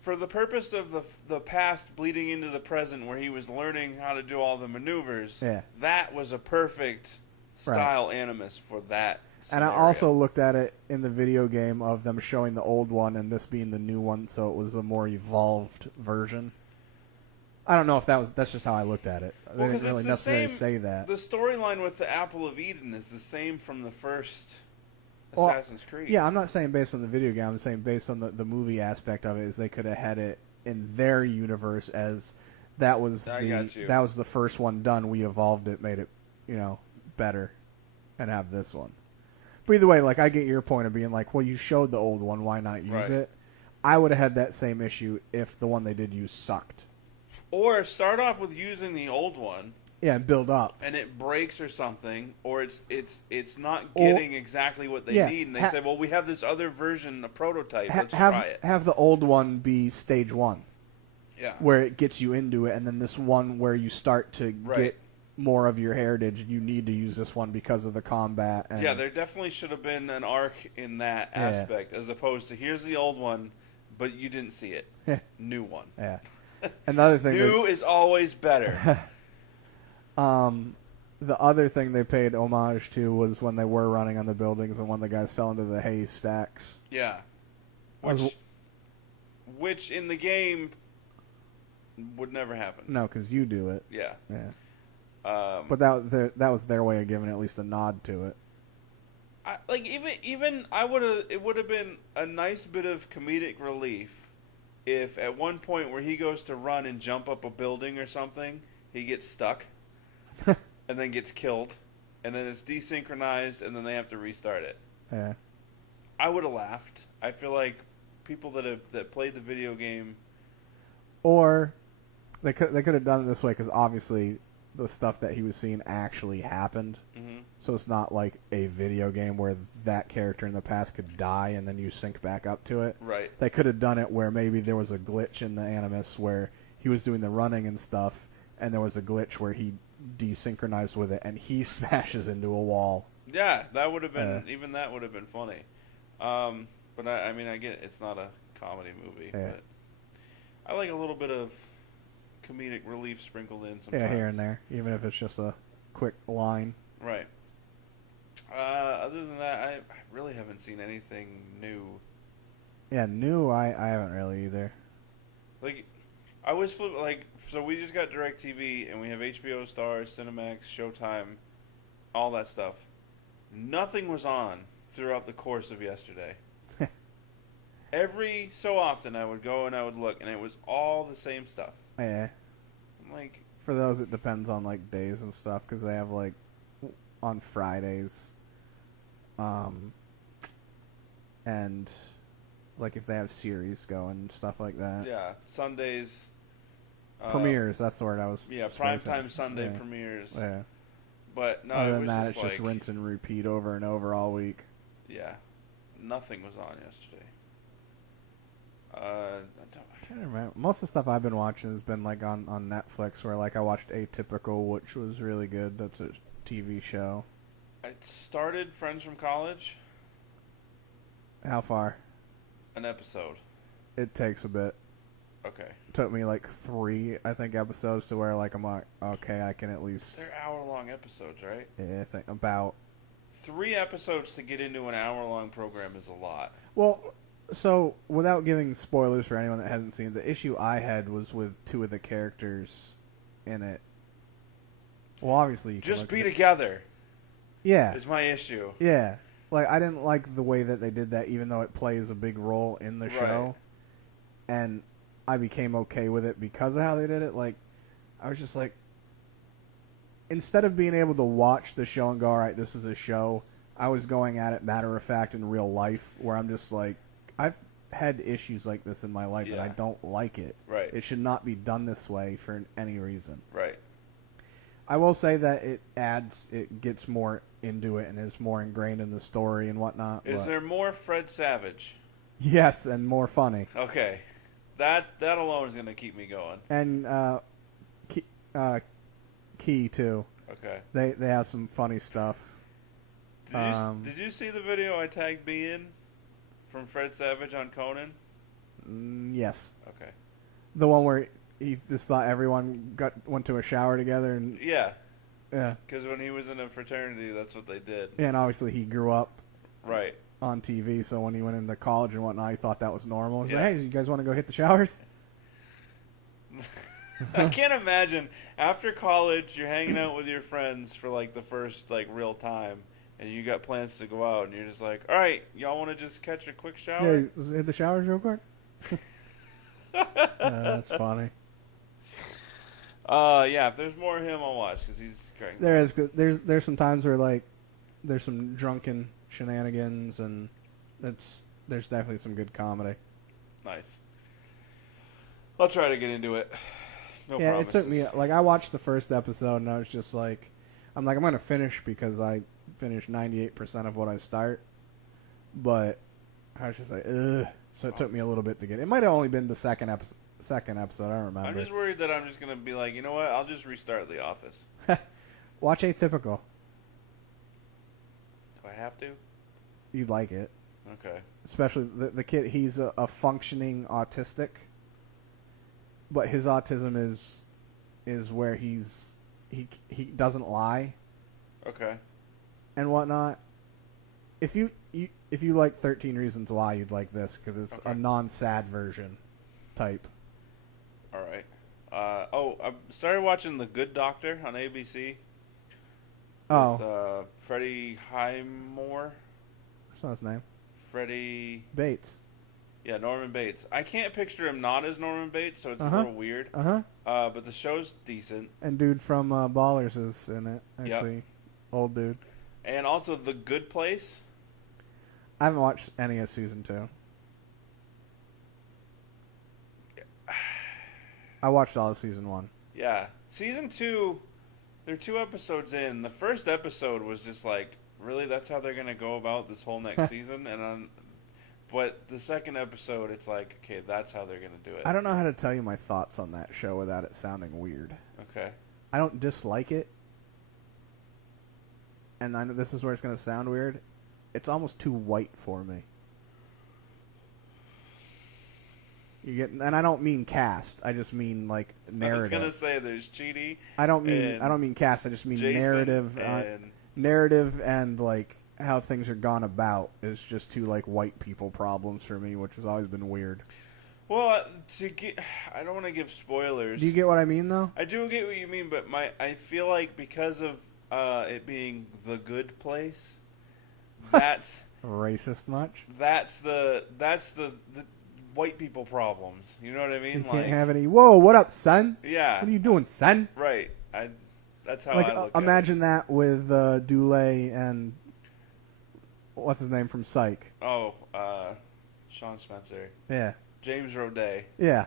For the purpose of the past bleeding into the present where he was learning how to do all the maneuvers, that was a perfect style Animus for that scenario. And I also looked at it in the video game of them showing the old one and this being the new one, so it was a more evolved version. I don't know if that's just how I looked at it. They didn't really necessarily say that. The storyline with the Apple of Eden is the same from the first Assassin's Creed. Yeah, I'm not saying based on the video game. I'm saying based on the movie aspect of it, is they could have had it in their universe as that was the first one done. We evolved it, made it, better, and have this one. But either way, like, I get your point of being like, well, you showed the old one, why not use it? I would have had that same issue if the one they did use sucked. Or start off with using the old one. Yeah, and build up. And it breaks or something, or it's not getting exactly what they need, and they say, well, we have this other version, a prototype, let's try it. Have the old one be stage 1. Yeah. Where it gets you into it, and then this one where you start to get more of your heritage, you need to use this one because of the combat. And yeah, there definitely should have been an arc in that aspect, as opposed to here's the old one, but you didn't see it. New one. Yeah. Another thing. New is always better. The other thing they paid homage to was when they were running on the buildings and when the guys fell into the haystacks. Yeah. Which in the game would never happen. No, because you do it. Yeah. Yeah. But that was their way of giving at least a nod to it. It would have been a nice bit of comedic relief if at one point where he goes to run and jump up a building or something, he gets stuck and then gets killed, and then it's desynchronized, and then they have to restart it. Yeah. I would have laughed. I feel like people that played the video game, or they could have done it this way because obviously the stuff that he was seeing actually happened. Mm-hmm. So it's not like a video game where that character in the past could die and then you sync back up to it. Right. They could have done it where maybe there was a glitch in the Animus where he was doing the running and stuff, and there was a glitch where he desynchronized with it and he smashes into a wall. Yeah, that would have been even that would have been funny. But I mean, I get it. It's not a comedy movie, but I like a little bit of comedic relief sprinkled in sometimes. Yeah, here and there, even if it's just a quick line. Right. Other than that, I really haven't seen anything new. Yeah, new, I haven't really either. Like, I was so we just got DirecTV, and we have HBO, Stars, Cinemax, Showtime, all that stuff. Nothing was on throughout the course of yesterday. Every so often, I would go and I would look, and it was all the same stuff. Yeah. I'm like, for those, it depends on like days and stuff because they have like on Fridays, and like if they have series going and stuff like that. Yeah, Sundays. Premieres. That's the word I was. Yeah, primetime Sunday premieres. Yeah. But no, other it than was that, just it's just rinse and repeat over and over all week. Yeah, nothing was on yesterday. I can't remember. Most of the stuff I've been watching has been like on Netflix, where like I watched Atypical, which was really good. That's a TV show. I started Friends from College. How far? An episode. It takes a bit. Okay. It took me like 3, I think, episodes to where like I'm like, okay, I can at least. They're hour-long episodes, right? Yeah, I think about 3 episodes to get into an hour-long program is a lot. Well, so without giving spoilers for anyone that hasn't seen it, the issue I had was with 2 of the characters in it. Well, obviously, you just be together. Yeah, is my issue. Yeah, like I didn't like the way that they did that, even though it plays a big role in the show, and I became okay with it because of how they did it. Like, I was just like, instead of being able to watch the show and go, all right, this is a show, I was going at it matter of fact in real life, where I'm just like, I've had issues like this in my life, and I don't like it. Right. It should not be done this way for any reason. Right. I will say that it gets more into it and is more ingrained in the story and whatnot. Is there more Fred Savage? Yes, and more funny. Okay. That alone is going to keep me going. And Key too. Okay. They have some funny stuff. Did you see the video I tagged B in from Fred Savage on Conan? Yes. Okay. The one where he just thought everyone went to a shower together and yeah. Yeah. Because when he was in a fraternity, that's what they did. Yeah, and obviously he grew up right on TV, so when he went into college and whatnot, he thought that was normal. He's like, hey, you guys want to go hit the showers? I can't imagine after college you're hanging out with your friends for like the first like real time, and you got plans to go out, and you're just like, all right, y'all want to just catch a quick shower? Yeah, hit the showers real quick. That's funny. Yeah, if there's more of him, I'll watch because he's great. There is. There's some times where like there's some drunken shenanigans, and there's definitely some good comedy. Nice. I'll try to get into it. No promises. It took me, like, I watched the first episode, and I was just like, I'm going to finish because I finish 98% of what I start. But I was just like, ugh. So it took me a little bit to get. It might have only been the second episode. I don't remember. I'm just worried that I'm just going to be like, you know what? I'll just restart The Office. Watch Atypical. Do I have to? You'd like it. Okay. Especially the kid. He's a functioning autistic. But his autism is where he doesn't lie. Okay. And whatnot. If you like 13 Reasons Why, you'd like this because it's a non-sad version type. All right. I started watching The Good Doctor on ABC. With Freddie Highmore. That's not his name. Freddie Bates. Yeah, Norman Bates. I can't picture him not as Norman Bates, so it's a little weird. But the show's decent. And dude from Ballers is in it. Actually, Yep. Old dude. And also The Good Place. I haven't watched any of season 2. I watched all of season 1. Yeah. Season 2, they're 2 episodes in. The first episode was just like, really? That's how they're going to go about this whole next season? But the second episode, it's like, okay, that's how they're going to do it. I don't know how to tell you my thoughts on that show without it sounding weird. Okay. I don't dislike it. And I know this is where it's going to sound weird. It's almost too white for me. And I don't mean cast. I just mean like narrative. I was gonna say there's Chidi. I don't mean cast. I just mean Jason narrative. And Narrative and like how things are gone about is just too like white people problems for me, which has always been weird. Well, I don't want to give spoilers. Do you get what I mean though? I do get what you mean, but I feel like because of it being The Good Place, that's racist much. That's the white people problems. You know what I mean? You can't have any. Whoa, what up, son? Yeah. What are you doing, son? Right. That's how like, I look imagine at it. that with Dulé and what's his name from Psych? Oh, Sean Spencer. Yeah. James Roday. Yeah.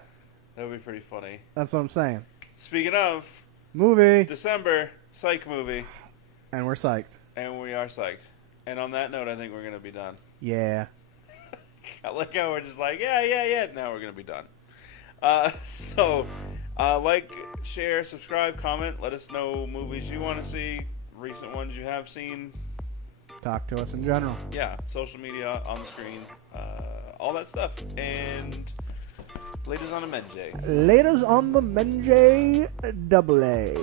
That would be pretty funny. That's what I'm saying. Speaking of movie, December Psych movie, and we're psyched. And we are psyched. And on that note, I think we're gonna be done. Yeah. I like how we're just like, yeah. Now we're going to be done. So, like, share, subscribe, comment. Let us know movies you want to see, recent ones you have seen. Talk to us in general. Yeah, social media on the screen, all that stuff. And laters on the Menjay. Laters on the Menjay double A.